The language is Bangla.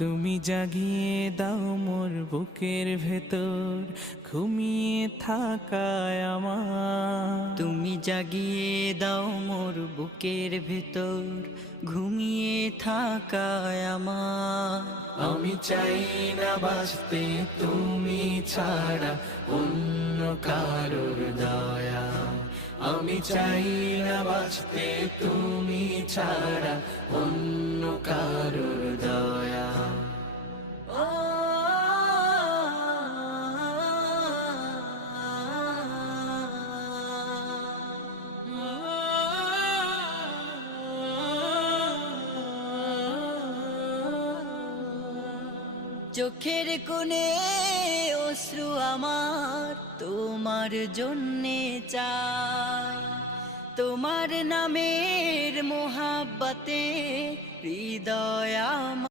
তুমি জাগিয়ে দাও মোর বুকের ভেতর ঘুমিয়ে থাকায় আমার। তুমি জাগিয়ে দাও মোর বুকের ভেতর ঘুমিয়ে থাকায় আমার। আমি চাই না বাঁচতে তুমি ছাড়া অন্য কারোর দয়া। আমি চাই না বাঁচতে তুমি ছাড়া অন্য কারোর দয়া। চোখের কোণে অশ্রু আমার তোমার জন্যে চাই, তোমার নামের মোহাব্বতে হৃদয় আমার